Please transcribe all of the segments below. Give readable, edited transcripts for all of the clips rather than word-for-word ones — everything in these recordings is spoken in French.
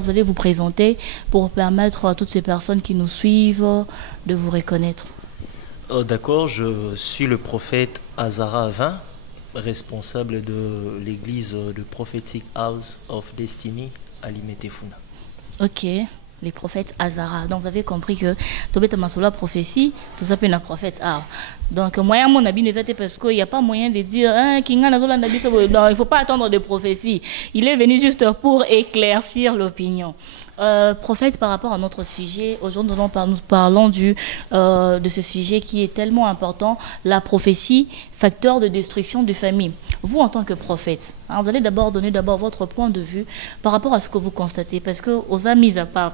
Vous allez vous présenter pour permettre à toutes ces personnes qui nous suivent de vous reconnaître. D'accord, je suis le prophète Azara Avin, responsable de l'église de Prophetic House of Destiny à Limetefuna. Ok, les prophètes Azara. Donc vous avez compris que Tobeta Masola prophétie, tout ça peut être un prophète. Donc moyen mon habit n'est parce qu'il n'y a pas moyen de dire non, il ne faut pas attendre de prophétie. Il est venu juste pour éclaircir l'opinion. Prophète, par rapport à notre sujet, aujourd'hui nous parlons de ce sujet qui est tellement important, la prophétie, facteur de destruction de famille. Vous, en tant que prophète, vous allez d'abord donner votre point de vue par rapport à ce que vous constatez, parce que aux amis à part,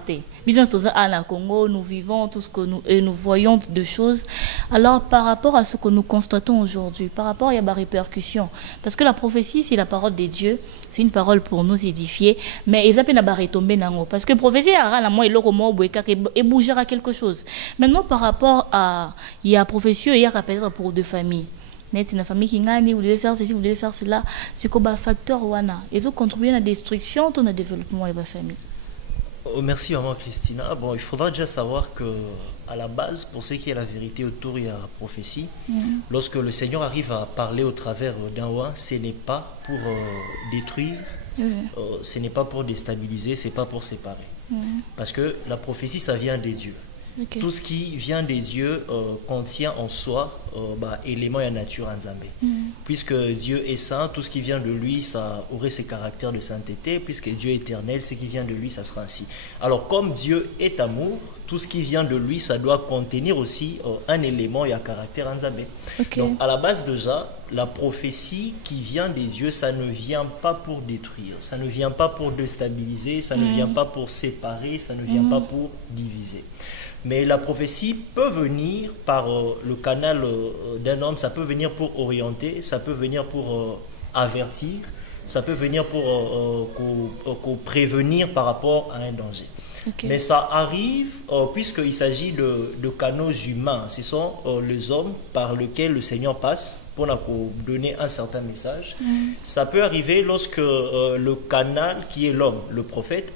à Congo, nous vivons tout ce que nous voyons de choses. Alors, par rapport à ce que nous constatons aujourd'hui, par rapport à la répercussion, parce que la prophétie, c'est la parole de Dieu, c'est une parole pour nous édifier, mais ils appellent à tomber nango parce que prophétie a la moi et bougera quelque chose. Maintenant par rapport à il y a prophétie il y a peut-être pour deux familles. Net une famille qui gagne, vous devez faire ceci, vous devez faire cela, c'est comme un facteur wana. Ils ont contribué à la destruction, à la développement de la famille. Merci maman Christina. Bon, il faudra déjà savoir que à la base, pour ce qui est la vérité autour, il y a prophétie. Lorsque le Seigneur arrive à parler au travers d'un roi, ce n'est pas pour détruire, ce n'est pas pour déstabiliser, ce n'est pas pour séparer. Parce que la prophétie, ça vient des dieux. Okay. Tout ce qui vient des dieux contient en soi éléments et nature en Zambé. Puisque Dieu est saint, tout ce qui vient de lui, ça aurait ses caractères de sainteté. Puisque Dieu est éternel, ce qui vient de lui, ça sera ainsi. Alors comme Dieu est amour, tout ce qui vient de lui, ça doit contenir aussi un élément et un caractère en Zambé. Okay. Donc à la base de ça, la prophétie qui vient des dieux, ça ne vient pas pour détruire, ça ne vient pas pour déstabiliser, ça ne vient pas pour séparer, ça ne vient pas pour diviser. Mais la prophétie peut venir par le canal d'un homme, ça peut venir pour orienter, ça peut venir pour avertir, ça peut venir pour prévenir par rapport à un danger. Okay. Mais ça arrive puisqu'il s'agit de canaux humains. Ce sont les hommes par lesquels le Seigneur passe pour donner un certain message. Ça peut arriver lorsque le canal qui est l'homme, le prophète,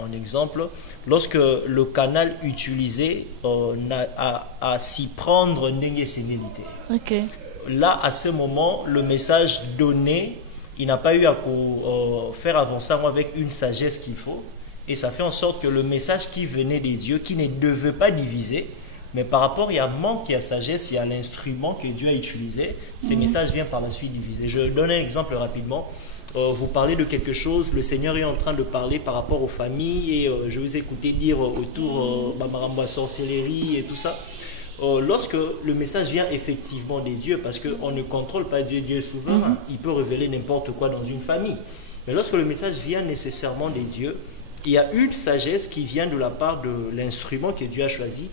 en exemple, lorsque le canal utilisé a s'y prendre nécessité. Okay. Là, à ce moment, le message donné, il n'a pas eu à faire avancer avec une sagesse qu'il faut. Et ça fait en sorte que le message qui venait des dieux, qui ne devait pas diviser, mais par rapport, il y a manque, il y a sagesse, il y a l'instrument que Dieu a utilisé, ces messages viennent par la suite diviser. Je donne un exemple rapidement. Vous parlez de quelque chose, le Seigneur est en train de parler par rapport aux familles, et je vous ai écouté dire autour de sorcellerie et tout ça. Lorsque le message vient effectivement des dieux, parce qu'on ne contrôle pas Dieu, Dieu est souverain, il peut révéler n'importe quoi dans une famille. Mais lorsque le message vient nécessairement des dieux, il y a une sagesse qui vient de la part de l'instrument que Dieu a choisi.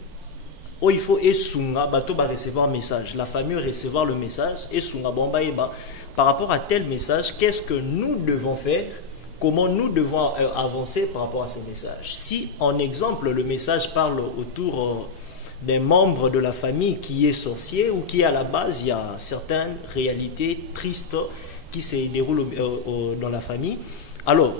Oh, il faut esunga bato ba recevoir message, la famille recevoir le message esunga bomba eba par rapport à tel message, qu'est-ce que nous devons faire, comment nous devons avancer par rapport à ce message. Si en exemple le message parle autour d'un membre de la famille qui est sorcier ou qui à la base il y a certaines réalités tristes qui se déroulent dans la famille. Alors,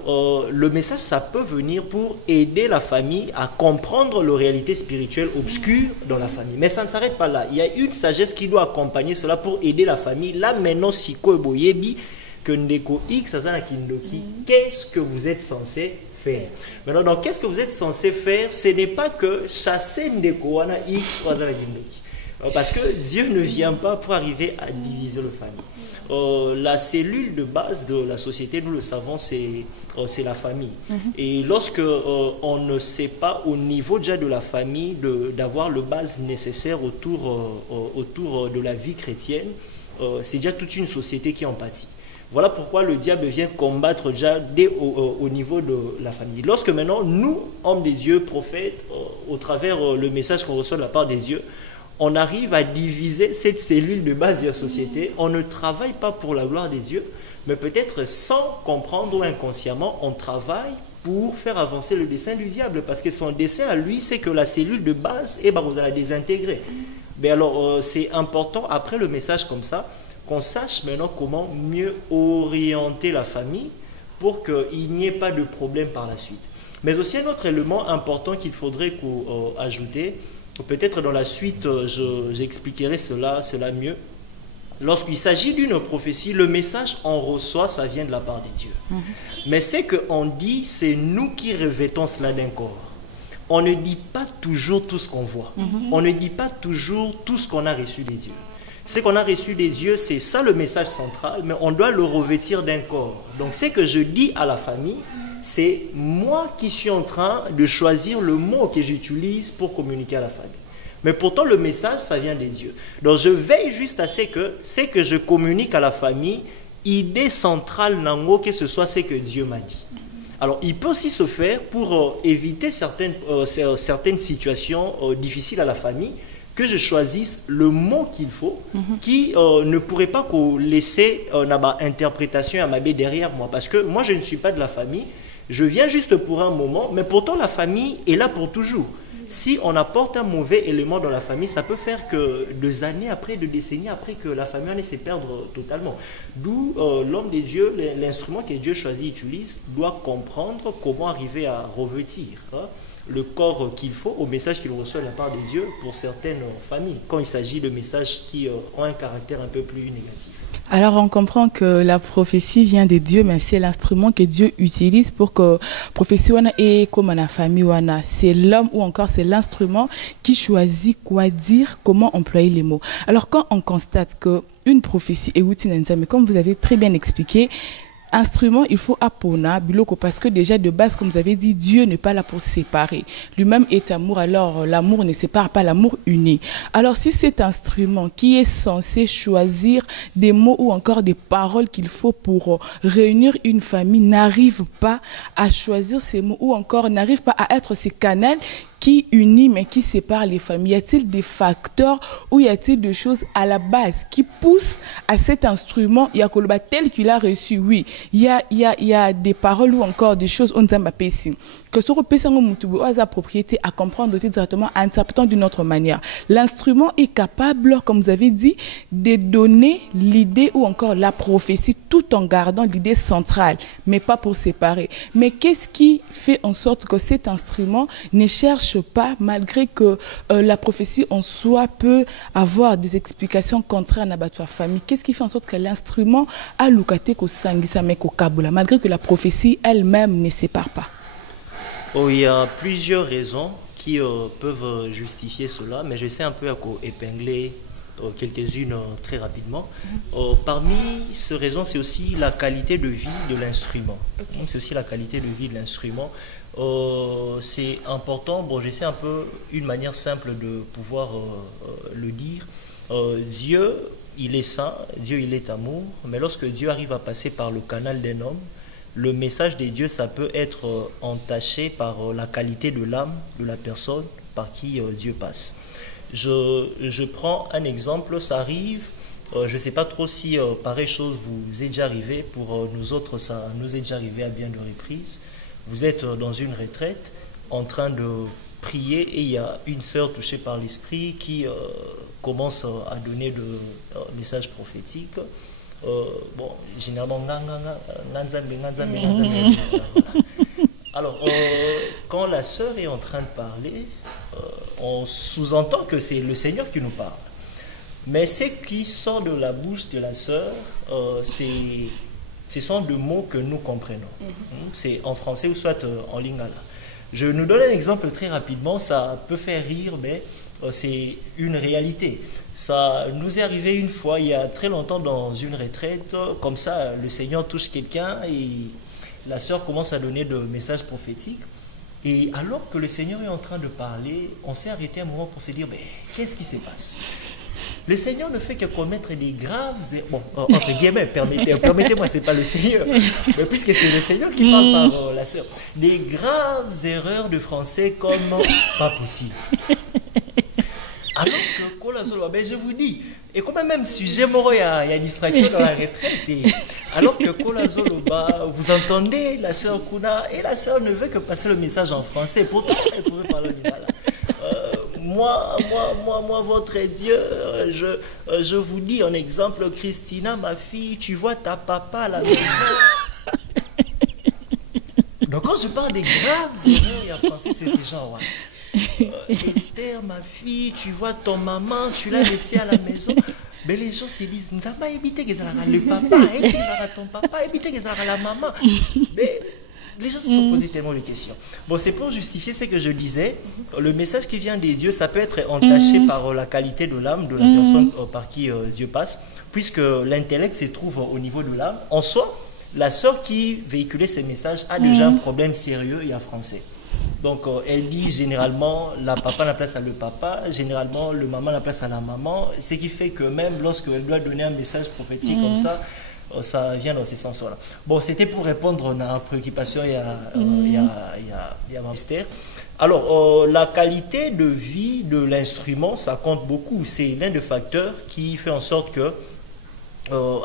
le message, ça peut venir pour aider la famille à comprendre la réalité spirituelle obscure dans la famille. Mais ça ne s'arrête pas là. Il y a une sagesse qui doit accompagner cela pour aider la famille. Là, maintenant, si Koeboyebi, que Ndeko X, qu'est-ce que vous êtes censé faire? Maintenant, donc, qu'est-ce que vous êtes censé faire? Ce n'est pas que chasser Ndeko Wana X, parce que Dieu ne vient pas pour arriver à diviser le famille. La cellule de base de la société, nous le savons, c'est la famille. Et lorsque on ne sait pas au niveau déjà de la famille d'avoir le base nécessaire autour de la vie chrétienne, c'est déjà toute une société qui en pâtit. Voilà pourquoi le diable vient combattre déjà dès au niveau de la famille. Lorsque maintenant, nous, hommes des dieux, prophètes, au travers le message qu'on reçoit de la part des dieux, on arrive à diviser cette cellule de base de la société. On ne travaille pas pour la gloire des dieux, mais peut-être sans comprendre ou inconsciemment, on travaille pour faire avancer le dessein du diable. Parce que son dessein à lui, c'est que la cellule de base, on va la désintégrer. Mais alors, c'est important, après le message comme ça, qu'on sache maintenant comment mieux orienter la famille pour qu'il n'y ait pas de problème par la suite. Mais aussi un autre élément important qu'il faudrait ajouter, peut-être dans la suite, j'expliquerai cela mieux. Lorsqu'il s'agit d'une prophétie, le message on reçoit, ça vient de la part des dieux. Mais ce qu'on dit, c'est nous qui revêtons cela d'un corps. On ne dit pas toujours tout ce qu'on voit. On ne dit pas toujours tout ce qu'on a reçu des dieux. Ce qu'on a reçu des dieux, c'est ça le message central, mais on doit le revêtir d'un corps. Donc ce que je dis à la famille, c'est moi qui suis en train de choisir le mot que j'utilise pour communiquer à la famille. Mais pourtant, le message, ça vient des dieux. Donc, je veille juste à ce que je communique à la famille, idée centrale, nango, que ce soit ce que Dieu m'a dit. Alors, il peut aussi se faire pour éviter certaines situations difficiles à la famille, que je choisisse le mot qu'il faut, qui ne pourrait pas laisser une interprétation à ma baie derrière moi. Parce que moi, je ne suis pas de la famille, je viens juste pour un moment, mais pourtant, la famille est là pour toujours. Si on apporte un mauvais élément dans la famille, ça peut faire que des années après, des décennies après, que la famille allait se perdre totalement. D'où l'homme des dieux, l'instrument que Dieu choisit, utilise, doit comprendre comment arriver à revêtir le corps qu'il faut au message qu'il reçoit de la part des dieux pour certaines familles, quand il s'agit de messages qui ont un caractère un peu plus négatif. Alors on comprend que la prophétie vient de Dieu, mais c'est l'instrument que Dieu utilise pour que prophétie wana et comme la famille wana, c'est l'homme ou encore c'est l'instrument qui choisit quoi dire, comment employer les mots. Alors quand on constate que une prophétie est utile, mais comme vous avez très bien expliqué, instrument, il faut apona, biloko, parce que déjà de base, comme vous avez dit, Dieu n'est pas là pour séparer. Lui-même est amour, alors l'amour ne sépare pas, l'amour unit. Alors si cet instrument qui est censé choisir des mots ou encore des paroles qu'il faut pour réunir une famille n'arrive pas à choisir ces mots ou encore n'arrive pas à être ces canaux qui unit mais qui sépare les familles? Y a-t-il des facteurs ou y a-t-il des choses à la base qui poussent à cet instrument tel qu'il a reçu? Oui, il y a des paroles ou encore des choses on que ce que a propriété à comprendre directement en interprétant d'une autre manière. L'instrument est capable, comme vous avez dit, de donner l'idée ou encore la prophétie tout en gardant l'idée centrale, mais pas pour séparer. Mais qu'est-ce qui fait en sorte que cet instrument ne cherche pas, malgré que la prophétie en soi peut avoir des explications contraires à notre famille? Qu'est-ce qui fait en sorte que l'instrument a l'ukate ko sangisa meko kabula, malgré que la prophétie elle-même ne sépare pas? Oh, il y a plusieurs raisons qui peuvent justifier cela, mais j'essaie un peu à épingler quelques-unes très rapidement. Parmi ces raisons, c'est aussi la qualité de vie de l'instrument. Okay. C'est aussi la qualité de vie de l'instrument. C'est important, bon, j'essaie un peu une manière simple de pouvoir le dire. Dieu, il est saint, Dieu, il est amour, mais lorsque Dieu arrive à passer par le canal d'un homme, le message de Dieu, ça peut être entaché par la qualité de l'âme de la personne par qui Dieu passe. Je prends un exemple, ça arrive, je ne sais pas trop si pareille chose vous est déjà arrivé, pour nous autres ça nous est déjà arrivé à bien de reprises. Vous êtes dans une retraite en train de prier et il y a une sœur touchée par l'esprit qui commence à donner de messages prophétiques. Bon, généralement, alors, quand la sœur est en train de parler, on sous-entend que c'est le Seigneur qui nous parle. Mais ce qui sort de la bouche de la sœur, ce sont des mots que nous comprenons. C'est en français ou soit en lingala. Je nous donne un exemple très rapidement, ça peut faire rire, mais c'est une réalité. Ça nous est arrivé une fois, il y a très longtemps, dans une retraite, comme ça, le Seigneur touche quelqu'un et la sœur commence à donner des messages prophétiques. Et alors que le Seigneur est en train de parler, on s'est arrêté un moment pour se dire, qu'est-ce qui se passe? Le Seigneur ne fait que commettre des graves... Bon, entre guillemets, permettez-moi, ce n'est pas le Seigneur, mais puisque c'est le Seigneur qui parle par la sœur. Des graves erreurs de français comme pas possible. Alors que, je vous dis, et comme même sujet, il y a distraction dans la retraite. Alors que vous entendez la sœur Kuna, et la sœur ne veut que passer le message en français. Pourtant, elle pouvait parler au Lingala. Moi, votre Dieu, je vous dis en exemple, Christina, ma fille, tu vois ta papa à la maison. Donc quand je parle des graves erreurs, il y a français, c'est ces gens, ouais. Esther, ma fille, tu vois ton maman, tu l'as laissée à la maison. Mais les gens se disent, nous n'avons pas évité que ça le papa, éviter que ton papa, éviter que ça la maman. Mais les gens se sont posés tellement de questions. Bon, c'est pour justifier ce que je disais. Le message qui vient des dieux, ça peut être entaché par la qualité de l'âme de la personne par qui Dieu passe, puisque l'intellect se trouve au niveau de l'âme. En soi, la sœur qui véhiculait ces messages a déjà un problème sérieux et en français. Donc, elle dit généralement la papa la place à le papa, généralement le maman la place à la maman, ce qui fait que même lorsqu'elle doit donner un message prophétique comme ça vient dans ces sens-là. Bon, c'était pour répondre à la préoccupation et à ma Esther. Alors, la qualité de vie de l'instrument, ça compte beaucoup. C'est l'un des facteurs qui fait en sorte que,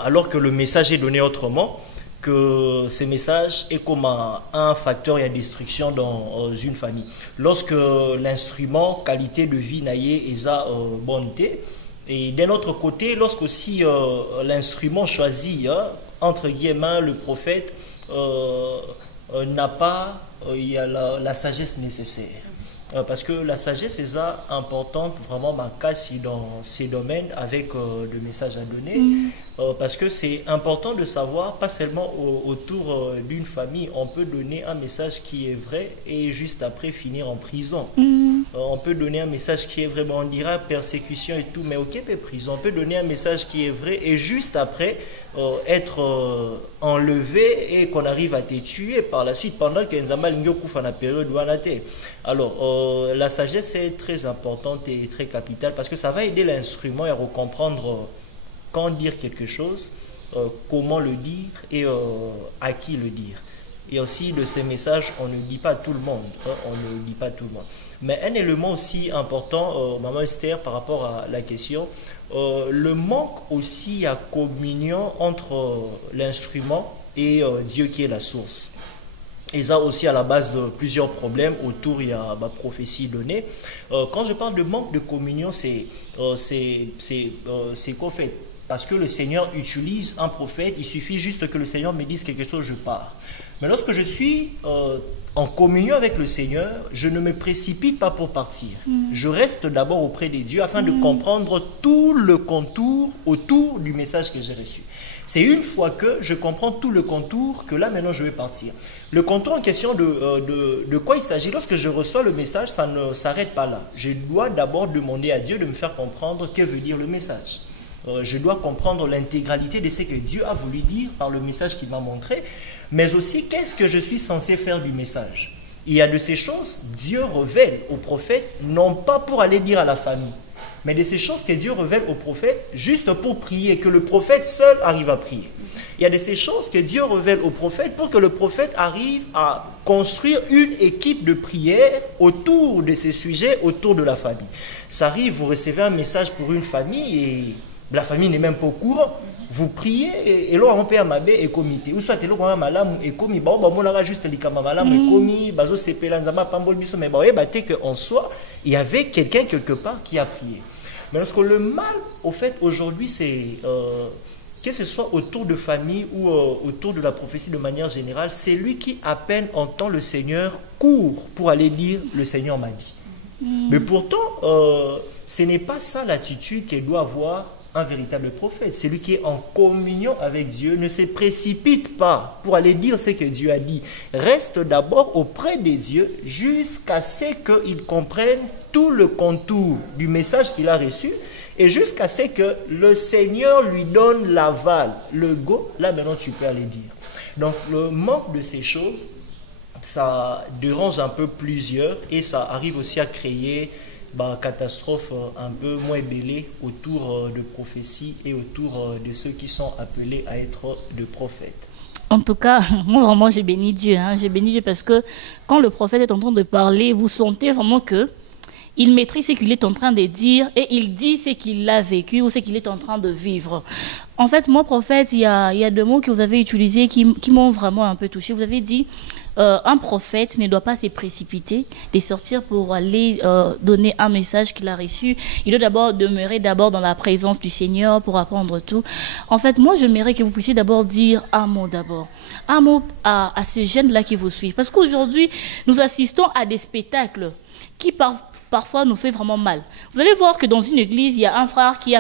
alors que le message est donné autrement, que ce message est comme un facteur et à destruction dans une famille. Lorsque l'instrument, qualité de vie, naïe et sa bonté, et d'un autre côté, lorsque aussi l'instrument choisi, entre guillemets, le prophète n'a pas la sagesse nécessaire. Parce que la sagesse est importante, vraiment ma casse dans ces domaines avec le message à donner. Parce que c'est important de savoir, pas seulement autour d'une famille, on peut donner un message qui est vrai et juste après finir en prison. On peut donner un message qui est vrai, on dira persécution et tout, mais ok, mais prison. On peut donner un message qui est vrai et juste après être enlevé et qu'on arrive à te tuer par la suite pendant que Nzamba Lingyo Koufa na période où on a été. Alors, la sagesse est très importante et très capitale parce que ça va aider l'instrument à comprendre quand dire quelque chose, comment le dire et à qui le dire. Et aussi de ces messages, on ne dit pas à tout le monde. On ne dit pas à tout le monde. Mais un élément aussi important, Maman Esther, par rapport à la question, le manque aussi à communion entre l'instrument et Dieu qui est la source. Et ça aussi à la base de plusieurs problèmes autour, il y a ma prophétie donnée. Quand je parle de manque de communion, c'est qu'en fait, parce que le Seigneur utilise un prophète, il suffit juste que le Seigneur me dise quelque chose, je pars. Mais lorsque je suis en communion avec le Seigneur, je ne me précipite pas pour partir. Je reste d'abord auprès de Dieu afin de comprendre tout le contour autour du message que j'ai reçu. C'est une fois que je comprends tout le contour que là maintenant je vais partir. Le contour en question de quoi il s'agit, lorsque je reçois le message, ça ne s'arrête pas là. Je dois d'abord demander à Dieu de me faire comprendre que veut dire le message. Je dois comprendre l'intégralité de ce que Dieu a voulu dire par le message qu'il m'a montré, mais aussi qu'est-ce que je suis censé faire du message. Il y a de ces choses, Dieu révèle au prophète, non pas pour aller dire à la famille, mais de ces choses que Dieu révèle au prophète juste pour prier, que le prophète seul arrive à prier. Il y a de ces choses que Dieu révèle au prophète pour que le prophète arrive à construire une équipe de prière autour de ces sujets, autour de la famille. Ça arrive, vous recevez un message pour une famille et la famille n'est même pas au courant. Vous priez et l'on rompe à mabé et comité. Ou soit l'on rompe à malam et comité. Bah on a juste les malam et comité. Bazo sepela nzamba pambol biso mais bah ouais que en soi il y avait quelqu'un quelque part qui a prié. Mais lorsque le mal au fait aujourd'hui c'est que ce soit autour de famille ou autour de la prophétie de manière générale, c'est lui qui à peine entend le Seigneur court pour aller dire le Seigneur m'a dit. Mais pourtant ce n'est pas ça l'attitude qu'il doit avoir un véritable prophète. Celui qui est en communion avec Dieu ne se précipite pas pour aller dire ce que Dieu a dit. Reste d'abord auprès de Dieu jusqu'à ce qu'il comprenne tout le contour du message qu'il a reçu et jusqu'à ce que le Seigneur lui donne l'aval, le go, là maintenant tu peux aller dire. Donc le manque de ces choses, ça dérange un peu plusieurs et ça arrive aussi à créer catastrophe un peu moins bêlée autour de prophéties et autour de ceux qui sont appelés à être des prophètes. En tout cas, moi vraiment j'ai béni Dieu. J'ai béni Dieu parce que quand le prophète est en train de parler, vous sentez vraiment que il maîtrise ce qu'il est en train de dire et il dit ce qu'il a vécu ou ce qu'il est en train de vivre. En fait, moi prophète, il y a deux mots que vous avez utilisés qui m'ont vraiment un peu touché. Vous avez dit un prophète ne doit pas se précipiter de sortir pour aller donner un message qu'il a reçu. Il doit d'abord demeurer dans la présence du Seigneur pour apprendre tout. En fait, moi, j'aimerais que vous puissiez d'abord dire un mot d'abord. Un mot à ces jeunes-là qui vous suivent. Parce qu'aujourd'hui, nous assistons à des spectacles qui parfois nous fait vraiment mal. Vous allez voir que dans une église, il y a un frère qui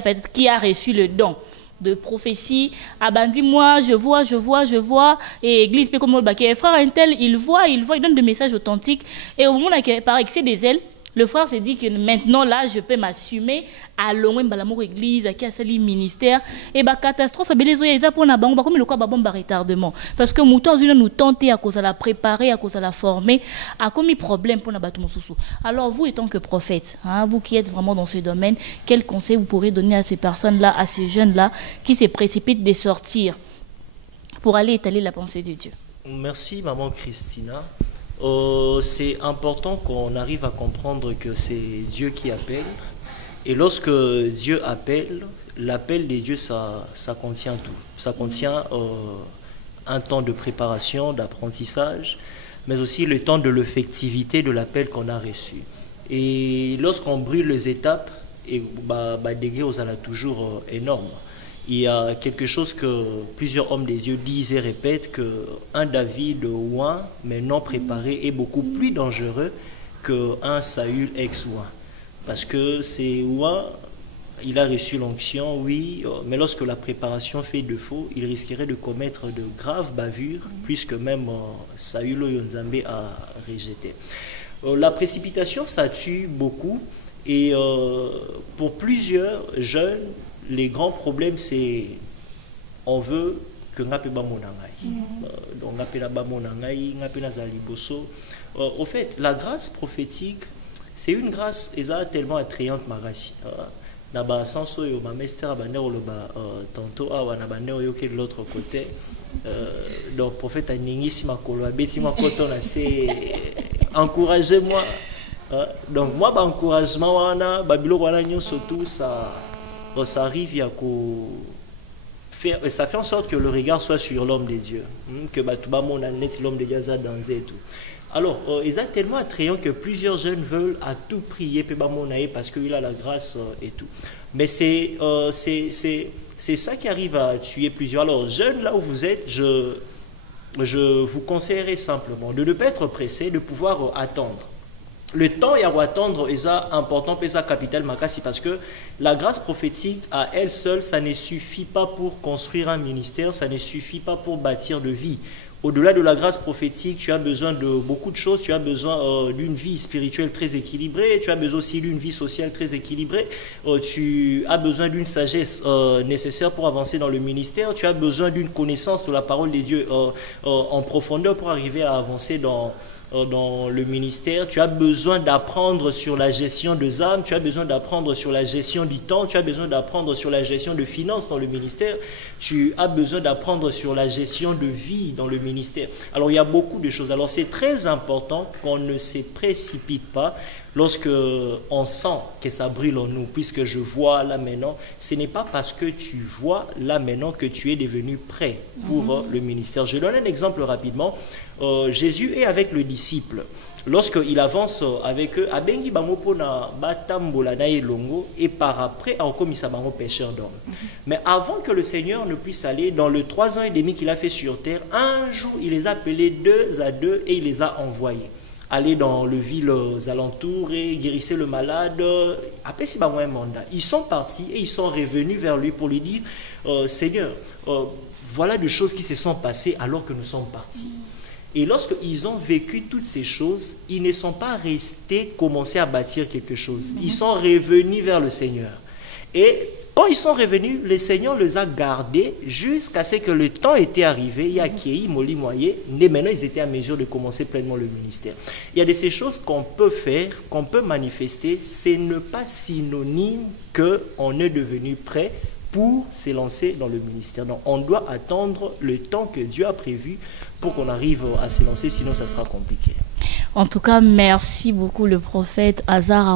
a reçu le don de prophétie. Ah ben dis-moi, je vois. Et église, comme le frère un tel, il voit, il donne des messages authentiques. Et au moment où, par excès des ailes, le frère s'est dit que maintenant, là, je peux m'assumer à l'ombre de l'amour église, à qui ministère. Et bah catastrophe, comme le quoi, retardement. Parce que nous nous tenter à cause de la préparer, à cause de la former, à commis problème pour n'abattre mon sous. Alors vous, étant que prophète, hein, vous qui êtes vraiment dans ce domaine, quel conseil vous pourrez donner à ces personnes-là, à ces jeunes-là, qui se précipitent de sortir pour aller étaler la pensée de Dieu? Merci, maman Christina. C'est important qu'on arrive à comprendre que c'est Dieu qui appelle. Et lorsque Dieu appelle, l'appel de Dieu, ça contient tout. Ça contient un temps de préparation, d'apprentissage, mais aussi le temps de l'effectivité de l'appel qu'on a reçu. Et lorsqu'on brûle les étapes, et dégâts aux ala toujours énorme. Il y a quelque chose que plusieurs hommes de Dieu disent et répètent, qu'un David oint, mais non préparé, est beaucoup plus dangereux qu'un Saül ex-oint. Parce que c'est oint, il a reçu l'onction, oui, mais lorsque la préparation fait défaut, il risquerait de commettre de graves bavures, puisque même Saül Oyonzambe a rejeté. La précipitation, ça tue beaucoup, et pour plusieurs jeunes, les grands problèmes, c'est on veut que nous appelions donc nous appelons. Au fait, la grâce prophétique, c'est une grâce tellement attrayante, Marassi. Dans sens où ma mère tantôt de l'autre côté, donc prophète Aningi Makolo abeti makoto na c'est encouragez-moi. Donc moi encouragement wana babilo wana nyonso tout ça arrive à faire, ça fait en sorte que le regard soit sur l'homme de Dieu, que l'homme de Dieu a dansé et tout. Alors, ils sont tellement attrayants que plusieurs jeunes veulent à tout prier parce qu'il a la grâce et tout. Mais c'est ça qui arrive à tuer plusieurs. Alors, jeunes, là où vous êtes, je vous conseillerais simplement de ne pas être pressé, de pouvoir attendre. Le temps et à attendre est important, est capital makasi, parce que la grâce prophétique à elle seule, ça ne suffit pas pour construire un ministère, ça ne suffit pas pour bâtir de vie. Au-delà de la grâce prophétique, tu as besoin de beaucoup de choses. Tu as besoin d'une vie spirituelle très équilibrée. Tu as besoin aussi d'une vie sociale très équilibrée. Tu as besoin d'une sagesse nécessaire pour avancer dans le ministère. Tu as besoin d'une connaissance de la parole de Dieu en profondeur pour arriver à avancer dans le ministère. Tu as besoin d'apprendre sur la gestion des âmes, tu as besoin d'apprendre sur la gestion du temps, tu as besoin d'apprendre sur la gestion de finances dans le ministère, tu as besoin d'apprendre sur la gestion de vie dans le ministère. Alors il y a beaucoup de choses. Alors c'est très important qu'on ne se précipite pas lorsque on sent que ça brûle en nous, puisque je vois là maintenant, ce n'est pas parce que tu vois là maintenant que tu es devenu prêt pour le ministère. Je donne un exemple rapidement. Jésus est avec le disciple. Lorsqu'il avance avec eux, et par après, pêcheur d'hommes. Mais avant que le Seigneur ne puisse aller, dans les 3 ans et demi qu'il a fait sur terre, un jour, il les a appelés 2 à 2 et il les a envoyés. Aller dans les villes aux alentours et guérissez le malade. Après, c'est pas un mandat. Ils sont partis et ils sont revenus vers lui pour lui dire Seigneur, voilà des choses qui se sont passées alors que nous sommes partis. Et lorsqu'ils ont vécu toutes ces choses, ils ne sont pas restés commencer à bâtir quelque chose. Ils sont revenus vers le Seigneur. Et quand ils sont revenus, le Seigneur les a gardés jusqu'à ce que le temps était arrivé. Il y a Kéi, Moli, Moye, mais maintenant ils étaient à mesure de commencer pleinement le ministère. Il y a de ces choses qu'on peut faire, qu'on peut manifester. Ce n'est pas synonyme qu'on est devenu prêt pour se lancer dans le ministère. Donc on doit attendre le temps que Dieu a prévu pour qu'on arrive à se lancer, sinon ça sera compliqué. En tout cas, merci beaucoup le prophète Azara.